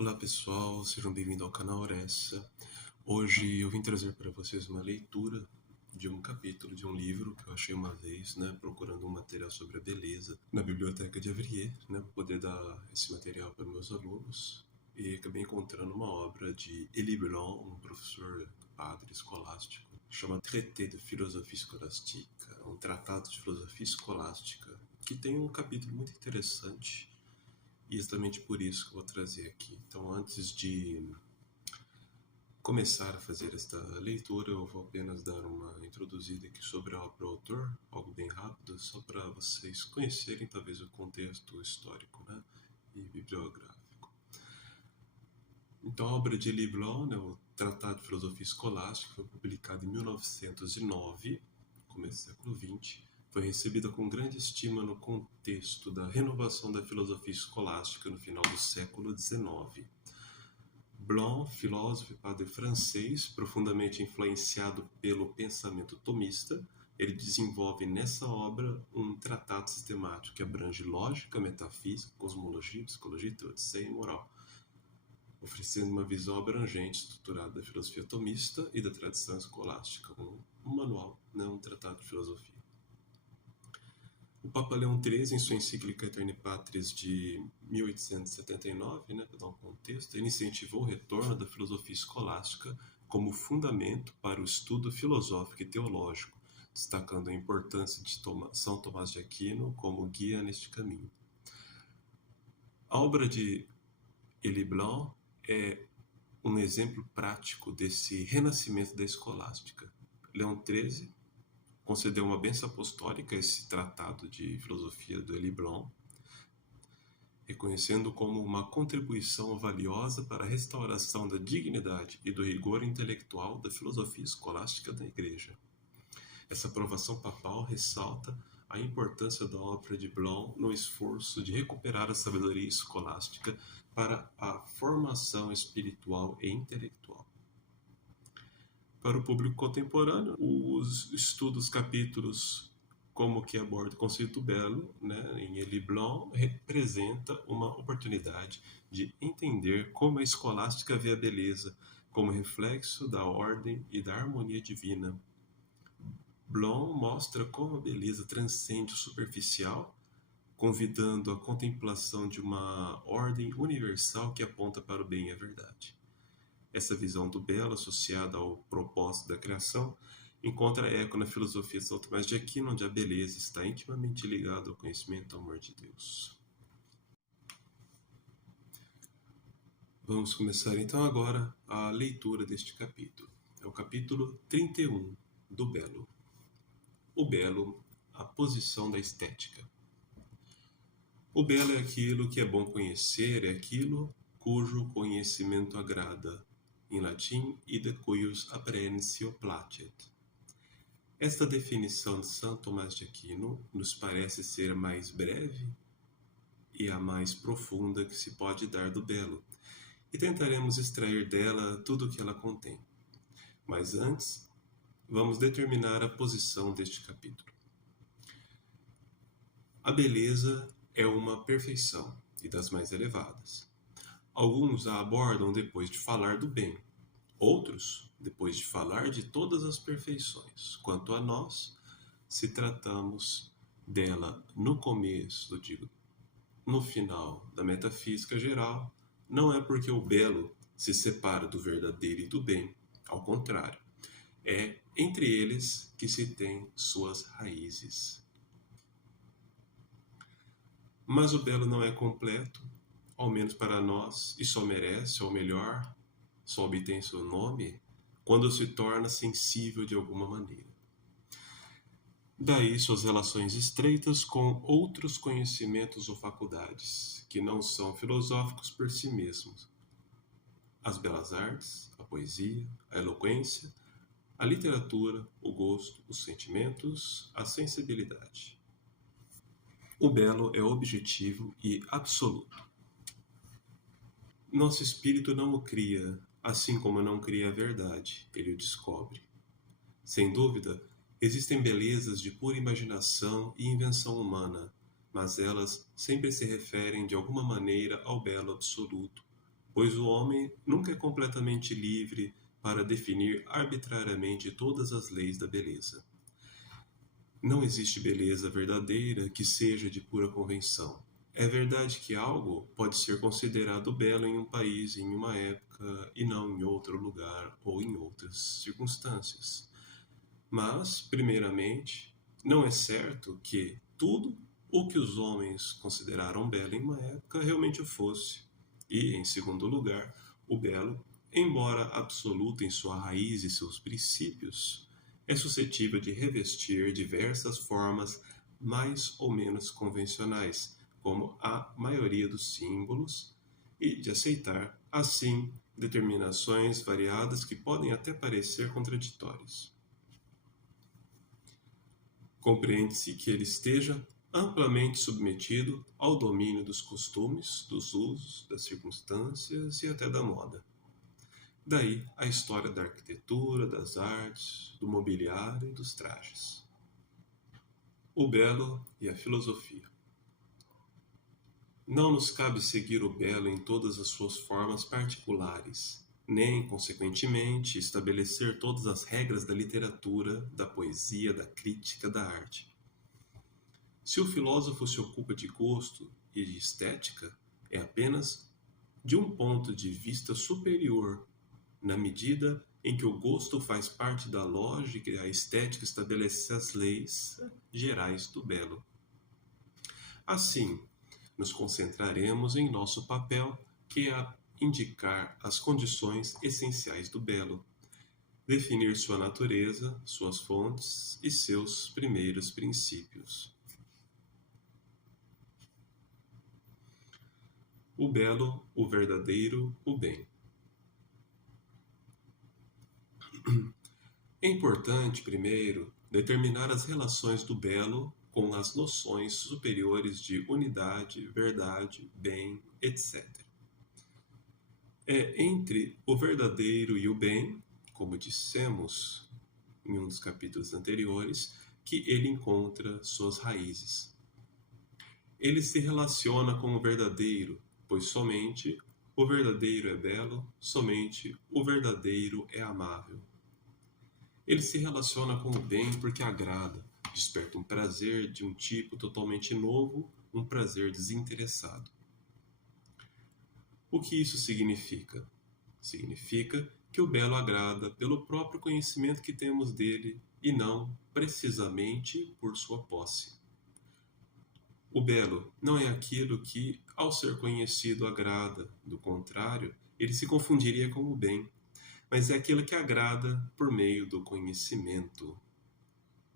Olá pessoal, sejam bem-vindos ao canal Oressa. Hoje eu vim trazer para vocês uma leitura de um capítulo de um livro que eu achei uma vez, procurando um material sobre a beleza na biblioteca de Avrier, para poder dar esse material para meus alunos. E acabei encontrando uma obra de Élie Blanc, um professor padre escolástico, chama Traité de Philosophie Scolastique, um tratado de filosofia escolástica, que tem um capítulo muito interessante. E exatamente por isso que eu vou trazer aqui. Então, antes de começar a fazer esta leitura, eu vou apenas dar uma introduzida aqui sobre a obra do autor, algo bem rápido, só para vocês conhecerem talvez o contexto histórico, e bibliográfico. Então, a obra de Élie Blanc, o Tratado de Filosofia Escolástica, foi publicado em 1909, começo do século XX. Foi recebida com grande estima no contexto da renovação da filosofia escolástica no final do século XIX. Blanc, filósofo e padre francês, profundamente influenciado pelo pensamento tomista, ele desenvolve nessa obra um tratado sistemático que abrange lógica, metafísica, cosmologia, psicologia, teodiceia e moral, oferecendo uma visão abrangente e estruturada da filosofia tomista e da tradição escolástica, um manual, um tratado de filosofia. O Papa Leão XIII, em sua encíclica Aeterni Patris de 1879, para dar um contexto, ele incentivou o retorno da filosofia escolástica como fundamento para o estudo filosófico e teológico, destacando a importância de São Tomás de Aquino como guia neste caminho. A obra de Élie Blanc é um exemplo prático desse renascimento da escolástica. Leão XIII concedeu uma bênção apostólica a esse tratado de filosofia do Élie Blanc, reconhecendo como uma contribuição valiosa para a restauração da dignidade e do rigor intelectual da filosofia escolástica da Igreja. Essa aprovação papal ressalta a importância da obra de Blanc no esforço de recuperar a sabedoria escolástica para a formação espiritual e intelectual. Para o público contemporâneo, os estudos, capítulos como que aborda o conceito belo, em Élie Blanc, representa uma oportunidade de entender como a escolástica vê a beleza como reflexo da ordem e da harmonia divina. Blanc mostra como a beleza transcende o superficial, convidando a contemplação de uma ordem universal que aponta para o bem e a verdade. Essa visão do belo, associada ao propósito da criação, encontra eco na filosofia de São Tomás de Aquino, onde a beleza está intimamente ligada ao conhecimento e ao amor de Deus. Vamos começar então agora a leitura deste capítulo. É o capítulo 31 do Belo. O belo, a posição da estética. O belo é aquilo que é bom conhecer, é aquilo cujo conhecimento agrada. Em latim, id cuius apprehensio placet. Esta definição de São Tomás de Aquino nos parece ser a mais breve e a mais profunda que se pode dar do belo, e tentaremos extrair dela tudo o que ela contém. Mas antes, vamos determinar a posição deste capítulo. A beleza é uma perfeição, e das mais elevadas. Alguns a abordam depois de falar do bem, outros depois de falar de todas as perfeições. Quanto a nós, se tratamos dela no começo, no final da metafísica geral, não é porque o belo se separa do verdadeiro e do bem, ao contrário, é entre eles que se tem suas raízes. Mas o belo não é completo, ao menos para nós, e só merece, ou melhor, só obtém seu nome, quando se torna sensível de alguma maneira. Daí suas relações estreitas com outros conhecimentos ou faculdades, que não são filosóficos por si mesmos. As belas artes, a poesia, a eloquência, a literatura, o gosto, os sentimentos, a sensibilidade. O belo é objetivo e absoluto. Nosso espírito não o cria, assim como não cria a verdade, ele o descobre. Sem dúvida, existem belezas de pura imaginação e invenção humana, mas elas sempre se referem de alguma maneira ao belo absoluto, pois o homem nunca é completamente livre para definir arbitrariamente todas as leis da beleza. Não existe beleza verdadeira que seja de pura convenção. É verdade que algo pode ser considerado belo em um país, em uma época, e não em outro lugar ou em outras circunstâncias. Mas, primeiramente, não é certo que tudo o que os homens consideraram belo em uma época realmente o fosse. E, em segundo lugar, o belo, embora absoluto em sua raiz e seus princípios, é suscetível de revestir diversas formas mais ou menos convencionais, como a maioria dos símbolos, e de aceitar, assim, determinações variadas que podem até parecer contraditórias. Compreende-se que ele esteja amplamente submetido ao domínio dos costumes, dos usos, das circunstâncias e até da moda. Daí a história da arquitetura, das artes, do mobiliário e dos trajes. O belo e a filosofia. Não nos cabe seguir o belo em todas as suas formas particulares, nem, consequentemente, estabelecer todas as regras da literatura, da poesia, da crítica, da arte. Se o filósofo se ocupa de gosto e de estética, é apenas de um ponto de vista superior, na medida em que o gosto faz parte da lógica e a estética estabelece as leis gerais do belo. Assim, nos concentraremos em nosso papel, que é indicar as condições essenciais do belo, definir sua natureza, suas fontes e seus primeiros princípios. O belo, o verdadeiro, o bem. É importante, primeiro, determinar as relações do belo com as noções superiores de unidade, verdade, bem, etc. É entre o verdadeiro e o bem, como dissemos em um dos capítulos anteriores, que ele encontra suas raízes. Ele se relaciona com o verdadeiro, pois somente o verdadeiro é belo, somente o verdadeiro é amável. Ele se relaciona com o bem porque agrada, desperta um prazer de um tipo totalmente novo, um prazer desinteressado. O que isso significa? Significa que o belo agrada pelo próprio conhecimento que temos dele e não precisamente por sua posse. O belo não é aquilo que, ao ser conhecido, agrada, do contrário, ele se confundiria com o bem, mas é aquilo que agrada por meio do conhecimento.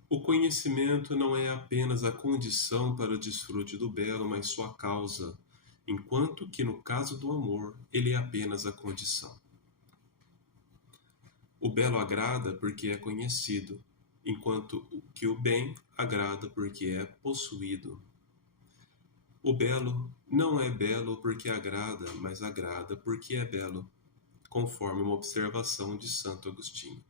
O conhecimento não é apenas a condição para o desfrute do belo, mas sua causa, enquanto que no caso do amor, ele é apenas a condição. O belo agrada porque é conhecido, enquanto que o bem agrada porque é possuído. O belo não é belo porque agrada, mas agrada porque é belo, conforme uma observação de Santo Agostinho.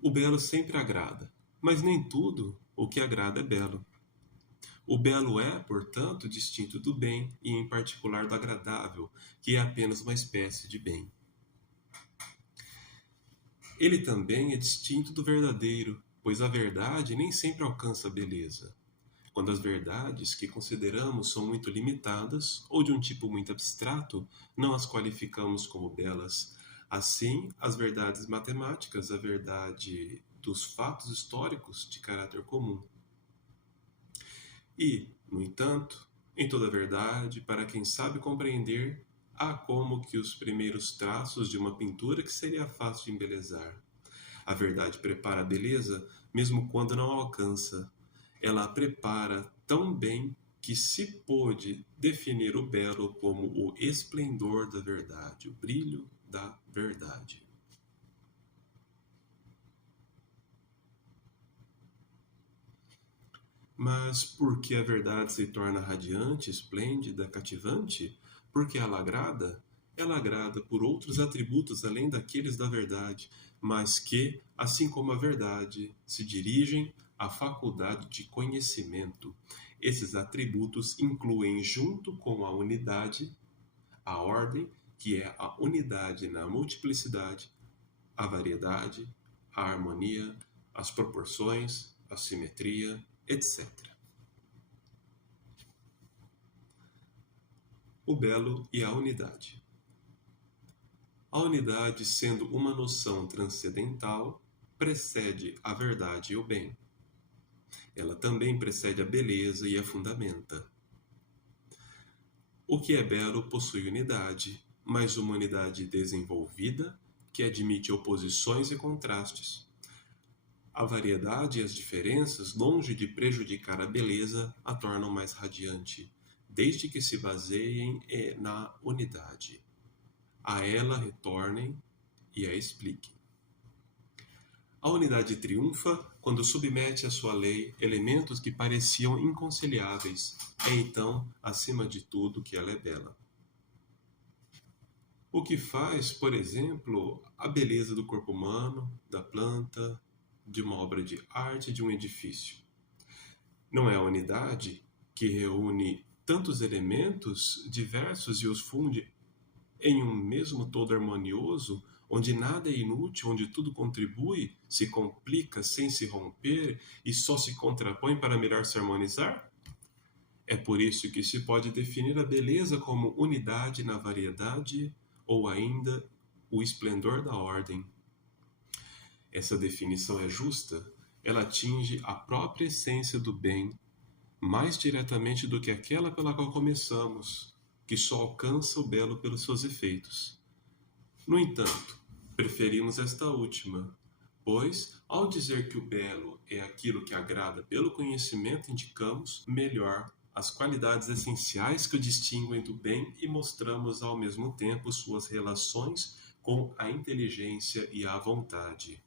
O belo sempre agrada, mas nem tudo o que agrada é belo. O belo é, portanto, distinto do bem e, em particular, do agradável, que é apenas uma espécie de bem. Ele também é distinto do verdadeiro, pois a verdade nem sempre alcança a beleza. Quando as verdades que consideramos são muito limitadas ou de um tipo muito abstrato, não as qualificamos como belas. Assim, as verdades matemáticas, a verdade dos fatos históricos de caráter comum. E, no entanto, em toda verdade, para quem sabe compreender, há como que os primeiros traços de uma pintura que seria fácil de embelezar. A verdade prepara a beleza, mesmo quando não a alcança. Ela a prepara tão bem que se pôde definir o belo como o esplendor da verdade, o brilho da verdade. Mas por que a verdade se torna radiante, esplêndida, cativante? Porque ela agrada? Ela agrada por outros atributos além daqueles da verdade, mas que, assim como a verdade, se dirigem à faculdade de conhecimento. Esses atributos incluem, junto com a unidade, A ordem, que é a unidade na multiplicidade, a variedade, a harmonia, as proporções, a simetria, etc. O belo e a unidade. A unidade, sendo uma noção transcendental, precede a verdade e o bem. Ela também precede a beleza e a fundamenta. O que é belo possui unidade, mas uma unidade desenvolvida que admite oposições e contrastes. A variedade e as diferenças, longe de prejudicar a beleza, a tornam mais radiante, desde que se baseiem na unidade. A ela retornem e a expliquem. A unidade triunfa quando submete à sua lei elementos que pareciam inconciliáveis. É então, acima de tudo, que ela é bela. O que faz, por exemplo, a beleza do corpo humano, da planta, de uma obra de arte, de um edifício. Não é a unidade que reúne tantos elementos diversos e os funde em um mesmo todo harmonioso, onde nada é inútil, onde tudo contribui, se complica sem se romper e só se contrapõe para melhor se harmonizar? É por isso que se pode definir a beleza como unidade na variedade ou ainda o esplendor da ordem. Essa definição é justa, ela atinge a própria essência do bem, mais diretamente do que aquela pela qual começamos, que só alcança o belo pelos seus efeitos. No entanto, preferimos esta última, pois, ao dizer que o belo é aquilo que agrada pelo conhecimento, indicamos melhor as qualidades essenciais que o distinguem do bem e mostramos ao mesmo tempo suas relações com a inteligência e a vontade.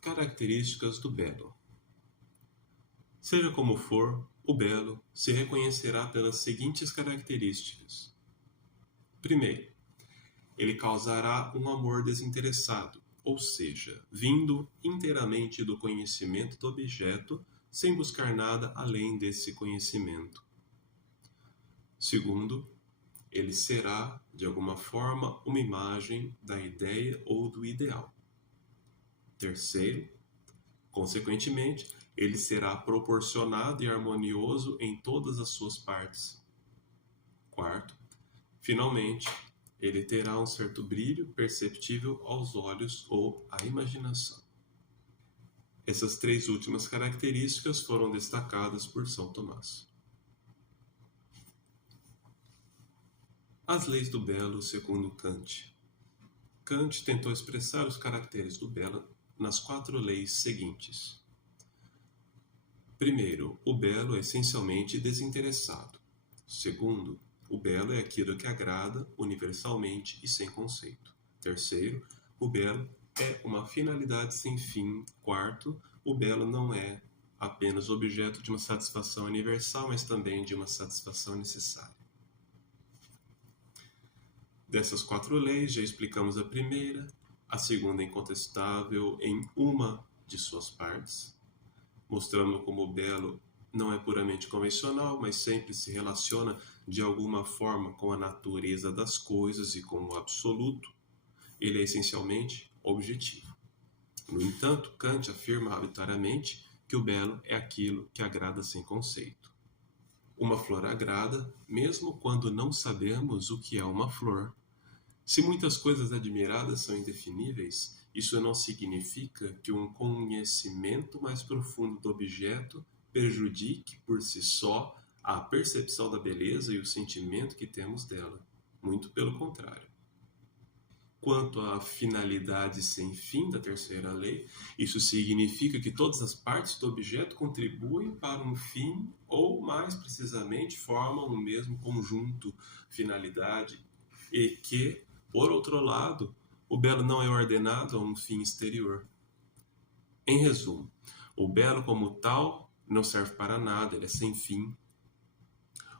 Características do belo. Seja como for, o belo se reconhecerá pelas seguintes características. Primeiro, ele causará um amor desinteressado, ou seja, vindo inteiramente do conhecimento do objeto, sem buscar nada além desse conhecimento. Segundo, ele será, de alguma forma, uma imagem da ideia ou do ideal. Terceiro, consequentemente, ele será proporcionado e harmonioso em todas as suas partes. Quarto, finalmente, ele terá um certo brilho perceptível aos olhos ou à imaginação. Essas três últimas características foram destacadas por São Tomás. As leis do belo segundo Kant. Kant tentou expressar os caracteres do belo nas 4 leis seguintes. Primeiro, o belo é essencialmente desinteressado. Segundo, o belo é aquilo que agrada universalmente e sem conceito. Terceiro, o belo é uma finalidade sem fim. Quarto, o belo não é apenas objeto de uma satisfação universal, mas também de uma satisfação necessária. Dessas 4 leis, já explicamos a primeira, a segunda é incontestável em uma de suas partes, mostrando como o belo não é puramente convencional, mas sempre se relaciona de alguma forma com a natureza das coisas e com o absoluto. Ele é essencialmente objetivo. No entanto, Kant afirma arbitrariamente que o belo é aquilo que agrada sem conceito. Uma flor agrada, mesmo quando não sabemos o que é uma flor. Se muitas coisas admiradas são indefiníveis, isso não significa que um conhecimento mais profundo do objeto prejudique por si só a percepção da beleza e o sentimento que temos dela. Muito pelo contrário. Quanto à finalidade sem fim da terceira lei, isso significa que todas as partes do objeto contribuem para um fim ou, mais precisamente, formam o mesmo conjunto, finalidade, e que, por outro lado, o belo não é ordenado a um fim exterior. Em resumo, o belo como tal não serve para nada, ele é sem fim.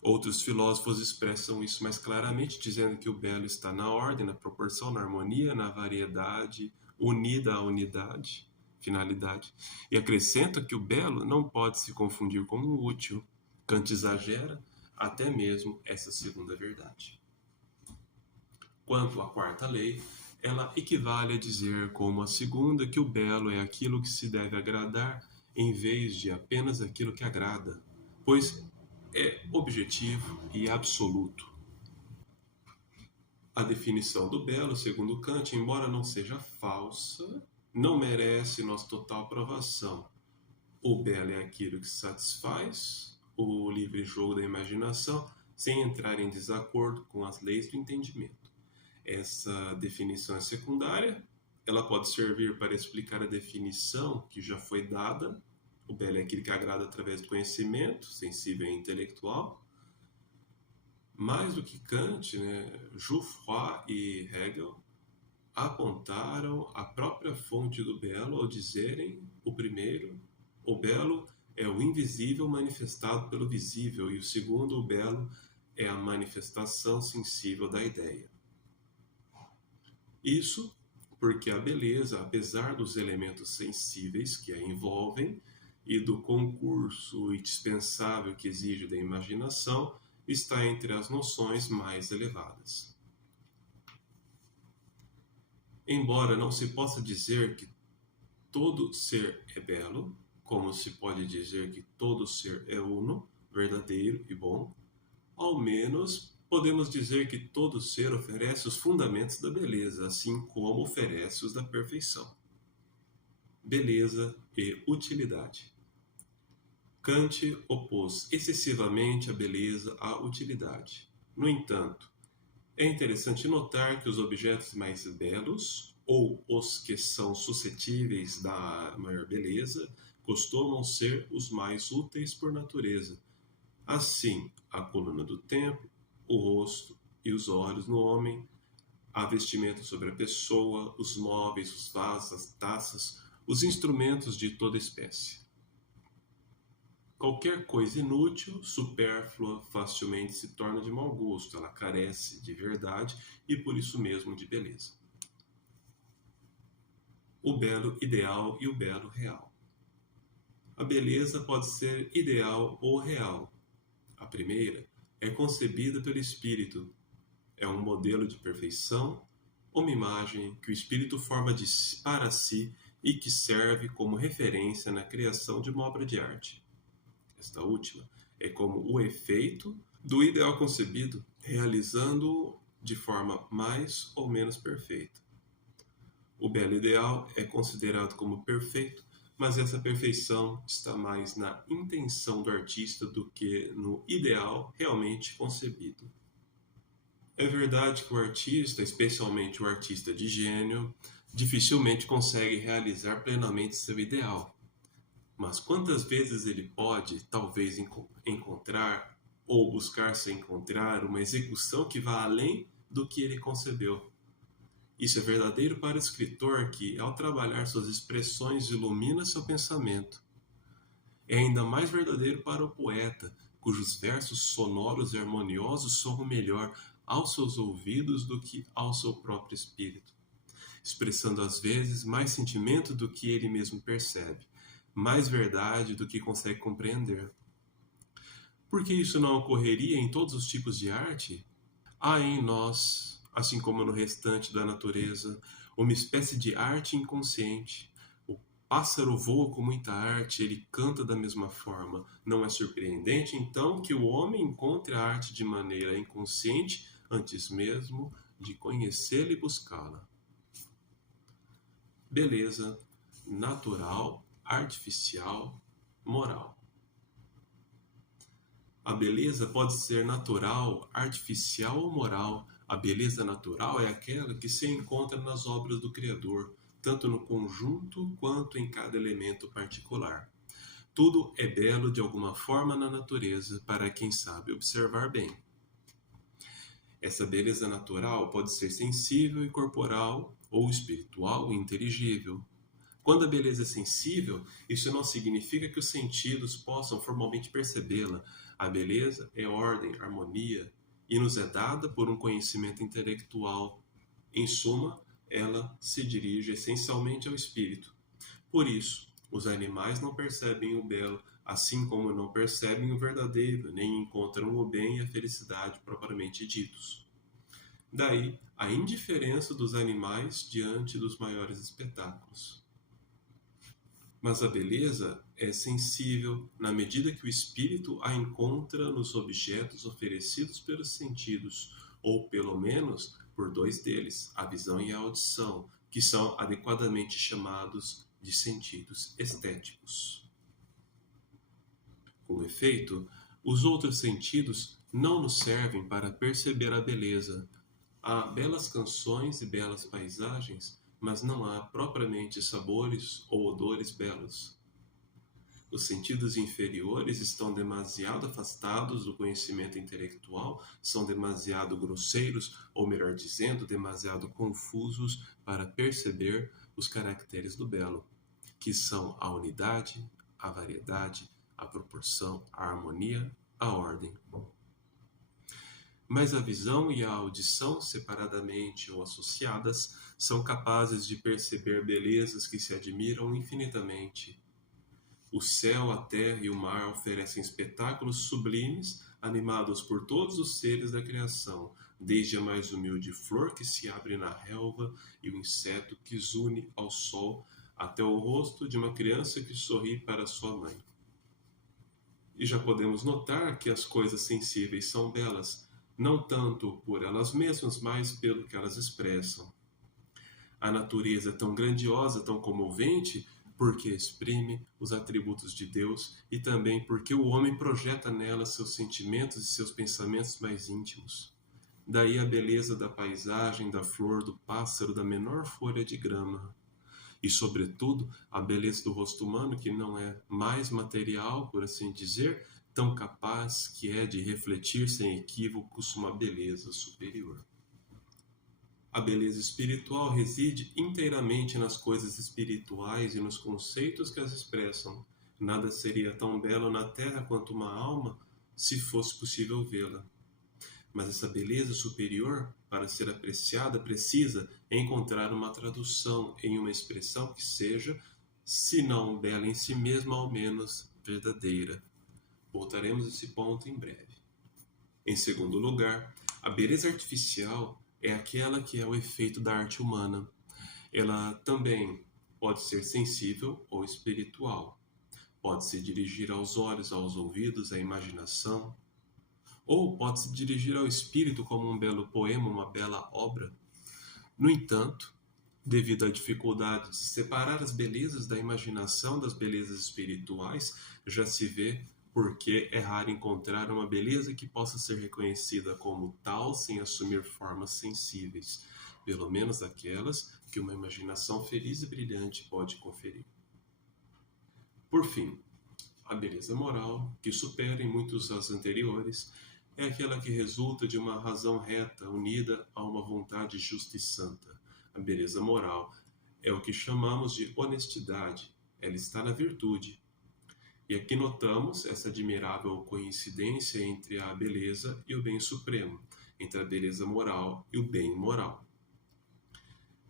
Outros filósofos expressam isso mais claramente, dizendo que o belo está na ordem, na proporção, na harmonia, na variedade, unida à unidade, finalidade. E acrescenta que o belo não pode se confundir com o útil. Kant exagera, até mesmo essa segunda verdade. Quanto à quarta lei, ela equivale a dizer, como a segunda, que o belo é aquilo que se deve agradar em vez de apenas aquilo que agrada, pois é objetivo e absoluto. A definição do belo, segundo Kant, embora não seja falsa, não merece nossa total aprovação. O belo é aquilo que satisfaz o livre jogo da imaginação, sem entrar em desacordo com as leis do entendimento. Essa definição é secundária, ela pode servir para explicar a definição que já foi dada. O belo é aquilo que agrada através do conhecimento, sensível e intelectual. Mais do que Kant, Jouffroy e Hegel apontaram a própria fonte do belo ao dizerem, o primeiro, o belo é o invisível manifestado pelo visível, e o segundo, o belo, é a manifestação sensível da ideia. Isso porque a beleza, apesar dos elementos sensíveis que a envolvem e do concurso indispensável que exige da imaginação, está entre as noções mais elevadas. Embora não se possa dizer que todo ser é belo, como se pode dizer que todo ser é uno, verdadeiro e bom, ao menos podemos dizer que todo ser oferece os fundamentos da beleza, assim como oferece os da perfeição. Beleza e utilidade. Kant opôs excessivamente a beleza à utilidade. No entanto, é interessante notar que os objetos mais belos, ou os que são suscetíveis da maior beleza, costumam ser os mais úteis por natureza. Assim, a coluna do templo, o rosto e os olhos no homem, a vestimenta sobre a pessoa, os móveis, os vasos, as taças, os instrumentos de toda espécie. Qualquer coisa inútil, supérflua, facilmente se torna de mau gosto, ela carece de verdade e por isso mesmo de beleza. O belo ideal e o belo real. A beleza pode ser ideal ou real. A primeira é concebida pelo espírito. É um modelo de perfeição, uma imagem que o espírito forma para si e que serve como referência na criação de uma obra de arte. Esta última é como o efeito do ideal concebido, realizando-o de forma mais ou menos perfeita. O belo ideal é considerado como perfeito, mas essa perfeição está mais na intenção do artista do que no ideal realmente concebido. É verdade que o artista, especialmente o artista de gênio, dificilmente consegue realizar plenamente seu ideal. Mas quantas vezes ele pode, talvez, encontrar ou buscar-se encontrar uma execução que vá além do que ele concebeu? Isso é verdadeiro para o escritor que, ao trabalhar suas expressões, ilumina seu pensamento. É ainda mais verdadeiro para o poeta, cujos versos sonoros e harmoniosos soam melhor aos seus ouvidos do que ao seu próprio espírito, expressando às vezes mais sentimento do que ele mesmo percebe, mais verdade do que consegue compreender. Por que isso não ocorreria em todos os tipos de arte? Há em nós, assim como no restante da natureza, uma espécie de arte inconsciente. O pássaro voa com muita arte, ele canta da mesma forma. Não é surpreendente, então, que o homem encontre a arte de maneira inconsciente antes mesmo de conhecê-la e buscá-la. Beleza natural, artificial, moral. A beleza pode ser natural, artificial ou moral. A beleza natural é aquela que se encontra nas obras do Criador, tanto no conjunto quanto em cada elemento particular. Tudo é belo de alguma forma na natureza para quem sabe observar bem. Essa beleza natural pode ser sensível e corporal, ou espiritual e inteligível. Quando a beleza é sensível, isso não significa que os sentidos possam formalmente percebê-la. A beleza é ordem, harmonia, e nos é dada por um conhecimento intelectual. Em suma, ela se dirige essencialmente ao espírito. Por isso, os animais não percebem o belo assim como não percebem o verdadeiro, nem encontram o bem e a felicidade propriamente ditos. Daí a indiferença dos animais diante dos maiores espetáculos. Mas a beleza é sensível na medida que o espírito a encontra nos objetos oferecidos pelos sentidos, ou pelo menos por dois deles, a visão e a audição, que são adequadamente chamados de sentidos estéticos. Com efeito, os outros sentidos não nos servem para perceber a beleza. Há belas canções e belas paisagens, mas não há propriamente sabores ou odores belos. Os sentidos inferiores estão demasiado afastados do conhecimento intelectual, são demasiado grosseiros, ou melhor dizendo, demasiado confusos para perceber os caracteres do belo, que são a unidade, a variedade, a proporção, a harmonia, a ordem. Mas a visão e a audição, separadamente ou associadas, são capazes de perceber belezas que se admiram infinitamente. O céu, a terra e o mar oferecem espetáculos sublimes, animados por todos os seres da criação, desde a mais humilde flor que se abre na relva e o inseto que zune ao sol, até o rosto de uma criança que sorri para sua mãe. E já podemos notar que as coisas sensíveis são belas, não tanto por elas mesmas, mas pelo que elas expressam. A natureza é tão grandiosa, tão comovente, porque exprime os atributos de Deus e também porque o homem projeta nela seus sentimentos e seus pensamentos mais íntimos. Daí a beleza da paisagem, da flor, do pássaro, da menor folha de grama. E, sobretudo, a beleza do rosto humano, que não é mais material, por assim dizer, tão capaz que é de refletir sem equívocos uma beleza superior. A beleza espiritual reside inteiramente nas coisas espirituais e nos conceitos que as expressam. Nada seria tão belo na terra quanto uma alma, se fosse possível vê-la. Mas essa beleza superior, para ser apreciada, precisa encontrar uma tradução em uma expressão que seja, se não bela em si mesma, ao menos verdadeira. Voltaremos a esse ponto em breve. Em segundo lugar, a beleza artificial é aquela que é o efeito da arte humana. Ela também pode ser sensível ou espiritual. Pode se dirigir aos olhos, aos ouvidos, à imaginação. Ou pode se dirigir ao espírito como um belo poema, uma bela obra. No entanto, devido à dificuldade de separar as belezas da imaginação das belezas espirituais, já se vê porque é raro encontrar uma beleza que possa ser reconhecida como tal sem assumir formas sensíveis, pelo menos aquelas que uma imaginação feliz e brilhante pode conferir. Por fim, a beleza moral, que supera em muitos as anteriores, é aquela que resulta de uma razão reta unida a uma vontade justa e santa. A beleza moral é o que chamamos de honestidade, ela está na virtude. E aqui notamos essa admirável coincidência entre a beleza e o bem supremo, entre a beleza moral e o bem moral.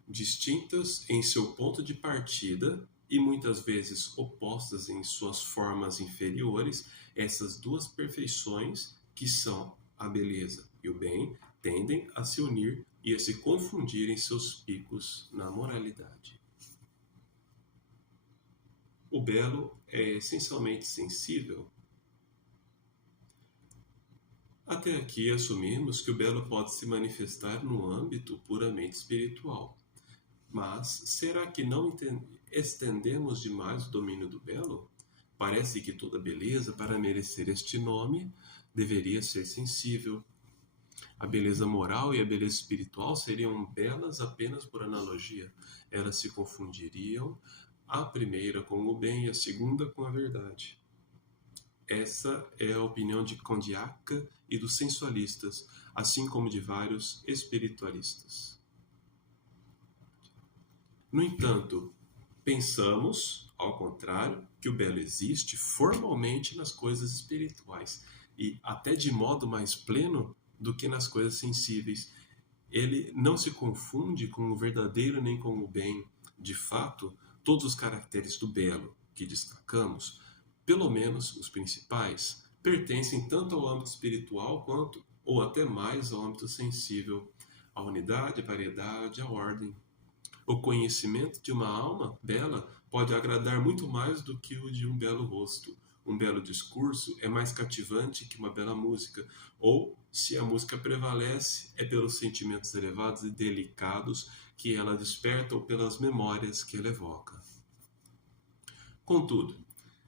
Distintas em seu ponto de partida e muitas vezes opostas em suas formas inferiores, essas duas perfeições, que são a beleza e o bem, tendem a se unir e a se confundir em seus picos na moralidade. O belo é essencialmente sensível. Até aqui assumimos que o belo pode se manifestar no âmbito puramente espiritual. Mas será que não estendemos demais o domínio do belo? Parece que toda beleza, para merecer este nome, deveria ser sensível. A beleza moral e a beleza espiritual seriam belas apenas por analogia. Elas se confundiriam, a primeira com o bem e a segunda com a verdade. Essa é a opinião de Condillac e dos sensualistas, assim como de vários espiritualistas. No entanto, pensamos, ao contrário, que o belo existe formalmente nas coisas espirituais e até de modo mais pleno do que nas coisas sensíveis. Ele não se confunde com o verdadeiro nem com o bem. De fato, todos os caracteres do belo que destacamos pelo menos os principais, pertencem tanto ao âmbito espiritual quanto, ou até mais, ao âmbito sensível, à unidade, à variedade, à ordem. O conhecimento de uma alma bela pode agradar muito mais do que o de um belo rosto. Um belo discurso é mais cativante que uma bela música, ou, se a música prevalece, é pelos sentimentos elevados e delicados que ela desperta ou pelas memórias que ela evoca. Contudo,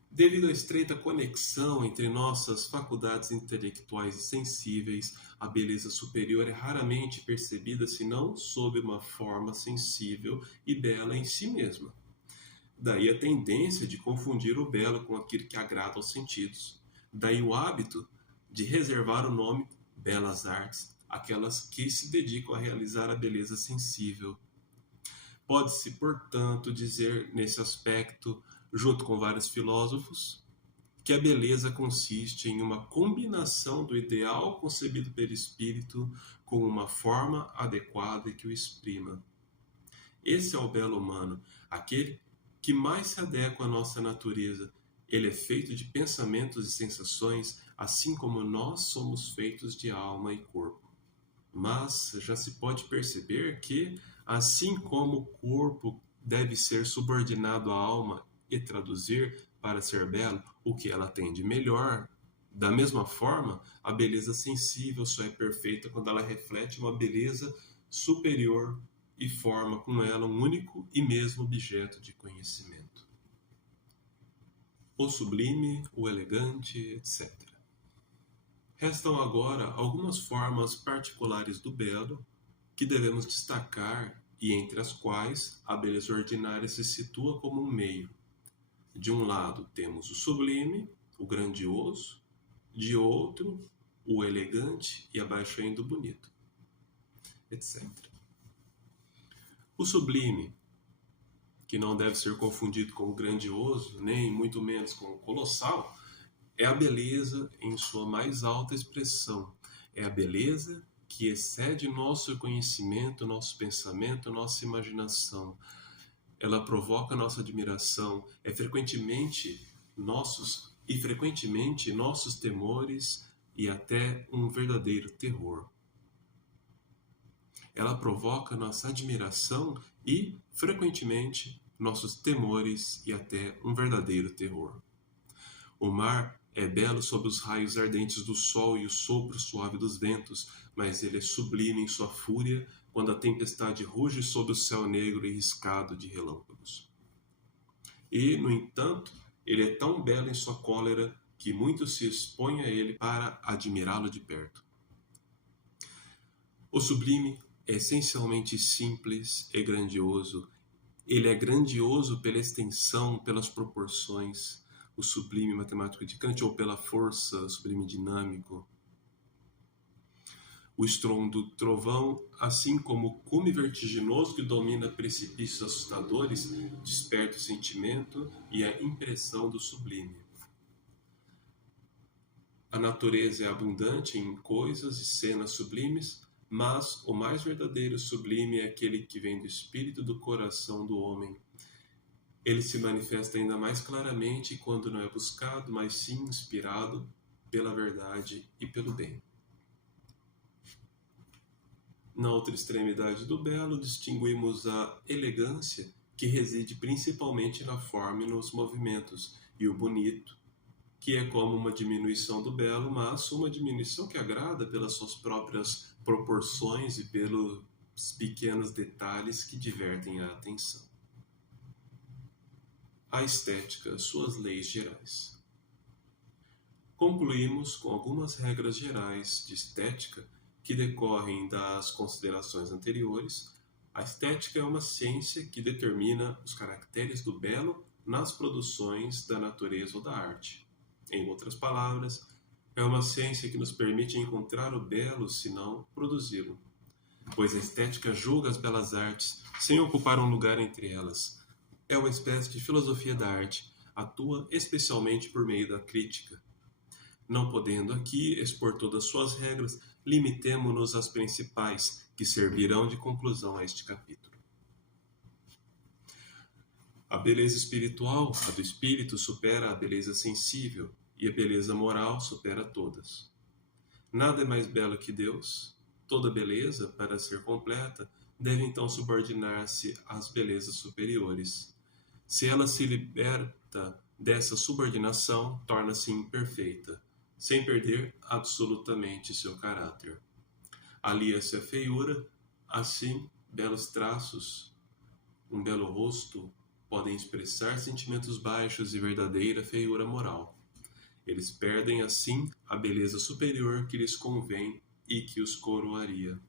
devido à estreita conexão entre nossas faculdades intelectuais e sensíveis, a beleza superior é raramente percebida senão sob uma forma sensível e bela em si mesma. Daí a tendência de confundir o belo com aquilo que agrada aos sentidos. Daí o hábito de reservar o nome belas artes àquelas que se dedicam a realizar a beleza sensível. Pode-se, portanto, dizer nesse aspecto, junto com vários filósofos, que a beleza consiste em uma combinação do ideal concebido pelo espírito com uma forma adequada que o exprima. Esse é o belo humano, aquele que mais se adequa à nossa natureza. Ele é feito de pensamentos e sensações, assim como nós somos feitos de alma e corpo. Mas já se pode perceber que, assim como o corpo deve ser subordinado à alma e traduzir para ser belo o que ela tem de melhor, da mesma forma, a beleza sensível só é perfeita quando ela reflete uma beleza superior e forma com ela um único e mesmo objeto de conhecimento. O sublime, o elegante, etc. Restam agora algumas formas particulares do belo que devemos destacar e entre as quais a beleza ordinária se situa como um meio. De um lado temos o sublime, o grandioso, de outro, o elegante e abaixo ainda o bonito, etc. O sublime, que não deve ser confundido com o grandioso, nem muito menos com o colossal, é a beleza em sua mais alta expressão. É a beleza que excede nosso conhecimento, nosso pensamento, nossa imaginação. Ela provoca nossa admiração, frequentemente nossos temores e até um verdadeiro terror. Ela provoca nossa admiração e, frequentemente, nossos temores e até um verdadeiro terror. O mar é belo sob os raios ardentes do sol e o sopro suave dos ventos, mas ele é sublime em sua fúria quando a tempestade ruge sob o céu negro e riscado de relâmpagos. E, no entanto, ele é tão belo em sua cólera que muitos se expõem a ele para admirá-lo de perto. O sublime é essencialmente simples e grandioso. Ele é grandioso pela extensão, pelas proporções, o sublime matemático de Kant, ou pela força, o sublime dinâmico. O estrondo do trovão, assim como o cume vertiginoso que domina precipícios assustadores, desperta o sentimento e a impressão do sublime. A natureza é abundante em coisas e cenas sublimes, mas o mais verdadeiro sublime é aquele que vem do espírito do coração do homem. Ele se manifesta ainda mais claramente quando não é buscado, mas sim inspirado pela verdade e pelo bem. Na outra extremidade do belo, distinguimos a elegância, que reside principalmente na forma e nos movimentos, e o bonito, que é como uma diminuição do belo, mas uma diminuição que agrada pelas suas próprias proporções e pelos pequenos detalhes que divertem a atenção. A estética, suas leis gerais. Concluímos com algumas regras gerais de estética que decorrem das considerações anteriores. A estética é uma ciência que determina os caracteres do belo nas produções da natureza ou da arte. Em outras palavras, é uma ciência que nos permite encontrar o belo, se não produzi-lo. Pois a estética julga as belas artes sem ocupar um lugar entre elas. É uma espécie de filosofia da arte, atua especialmente por meio da crítica. Não podendo aqui expor todas suas regras, limitemo-nos às principais, que servirão de conclusão a este capítulo. A beleza espiritual, a do espírito, supera a beleza sensível, e a beleza moral supera todas. Nada é mais belo que Deus. Toda beleza, para ser completa, deve então subordinar-se às belezas superiores. Se ela se liberta dessa subordinação, torna-se imperfeita, sem perder absolutamente seu caráter. Alia-se a feiura, assim, belos traços, um belo rosto, podem expressar sentimentos baixos e verdadeira feiura moral. Eles perdem, assim, a beleza superior que lhes convém e que os coroaria.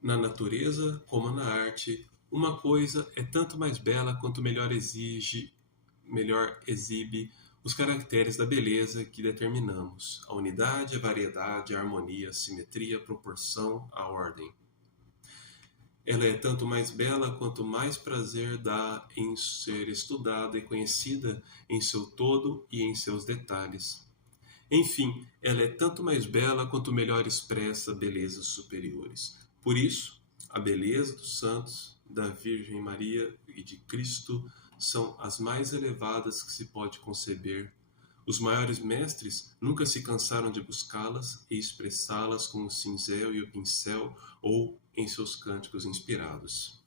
Na natureza, como na arte, uma coisa é tanto mais bela quanto melhor exibe os caracteres da beleza que determinamos: a unidade, a variedade, a harmonia, a simetria, a proporção, a ordem. Ela é tanto mais bela quanto mais prazer dá em ser estudada e conhecida em seu todo e em seus detalhes. Enfim, ela é tanto mais bela quanto melhor expressa belezas superiores. Por isso, a beleza dos santos, da Virgem Maria e de Cristo são as mais elevadas que se pode conceber. Os maiores mestres nunca se cansaram de buscá-las e expressá-las com o cinzel e o pincel ou em seus cânticos inspirados.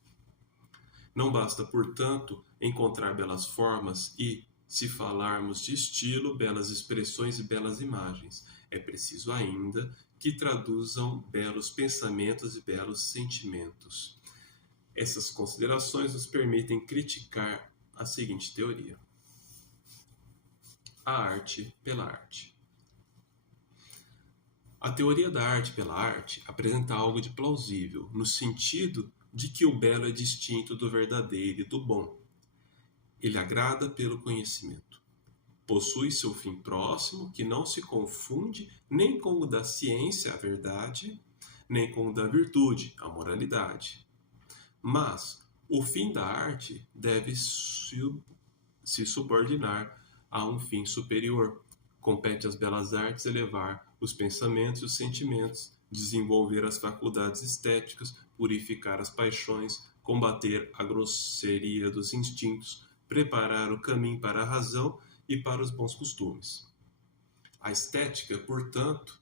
Não basta, portanto, encontrar belas formas e, se falarmos de estilo, belas expressões e belas imagens. É preciso ainda que traduzam belos pensamentos e belos sentimentos. Essas considerações nos permitem criticar a seguinte teoria: a arte pela arte. A teoria da arte pela arte apresenta algo de plausível, no sentido de que o belo é distinto do verdadeiro e do bom. Ele agrada pelo conhecimento. Possui seu fim próximo, que não se confunde nem com o da ciência, a verdade, nem com o da virtude, a moralidade. Mas o fim da arte deve se subordinar a um fim superior. Compete às belas artes elevar os pensamentos e os sentimentos, desenvolver as faculdades estéticas, purificar as paixões, combater a grosseria dos instintos, preparar o caminho para a razão e para os bons costumes. A estética, portanto,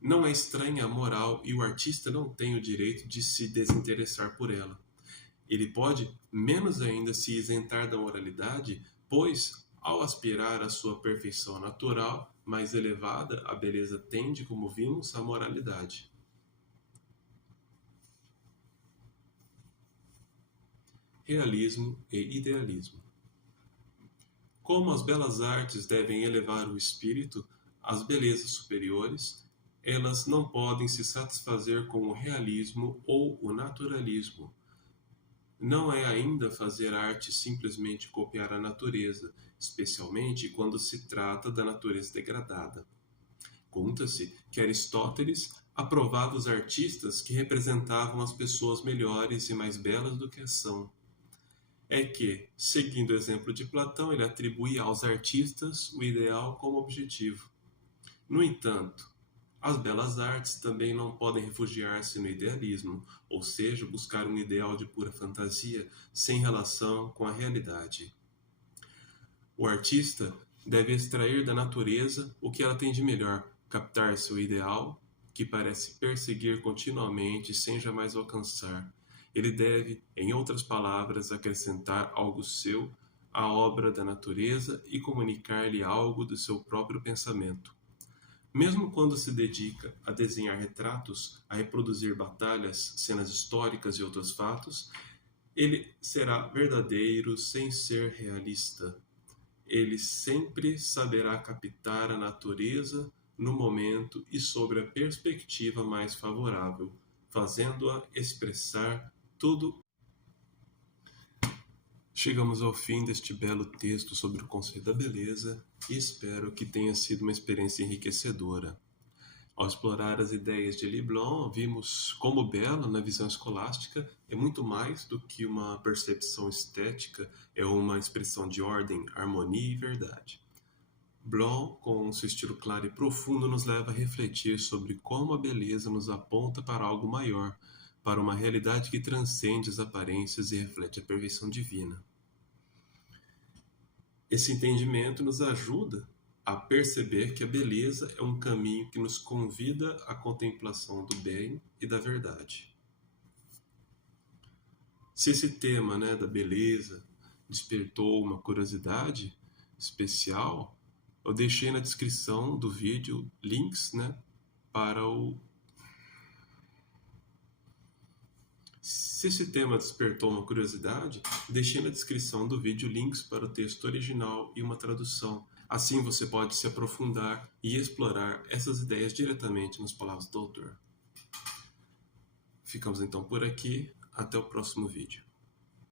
não é estranha à moral e o artista não tem o direito de se desinteressar por ela. Ele pode, menos ainda, se isentar da moralidade, pois, ao aspirar à sua perfeição natural mais elevada, a beleza tende, como vimos, à moralidade. Realismo e idealismo. Como as belas artes devem elevar o espírito às belezas superiores, elas não podem se satisfazer com o realismo ou o naturalismo. Não é ainda fazer arte simplesmente copiar a natureza, especialmente quando se trata da natureza degradada. Conta-se que Aristóteles aprovava os artistas que representavam as pessoas melhores e mais belas do que são. É que, seguindo o exemplo de Platão, ele atribuía aos artistas o ideal como objetivo. No entanto, as belas artes também não podem refugiar-se no idealismo, ou seja, buscar um ideal de pura fantasia, sem relação com a realidade. O artista deve extrair da natureza o que ela tem de melhor, captar seu ideal, que parece perseguir continuamente sem jamais alcançar. Ele deve, em outras palavras, acrescentar algo seu à obra da natureza e comunicar-lhe algo do seu próprio pensamento. Mesmo quando se dedica a desenhar retratos, a reproduzir batalhas, cenas históricas e outros fatos, ele será verdadeiro sem ser realista. Ele sempre saberá captar a natureza no momento e sobre a perspectiva mais favorável, fazendo-a expressar tudo. Chegamos ao fim deste belo texto sobre o conceito da beleza e espero que tenha sido uma experiência enriquecedora. Ao explorar as ideias de Leblon, vimos como bela, na visão escolástica, é muito mais do que uma percepção estética, é uma expressão de ordem, harmonia e verdade. Blon, com seu estilo claro e profundo, nos leva a refletir sobre como a beleza nos aponta para algo maior, para uma realidade que transcende as aparências e reflete a perfeição divina. Esse entendimento nos ajuda a perceber que a beleza é um caminho que nos convida à contemplação do bem e da verdade. Se esse tema, da beleza despertou uma curiosidade especial, eu deixei na descrição do vídeo links, para o... Se esse tema despertou uma curiosidade, deixei na descrição do vídeo links para o texto original e uma tradução. Assim você pode se aprofundar e explorar essas ideias diretamente nas palavras do autor. Ficamos então por aqui. Até o próximo vídeo.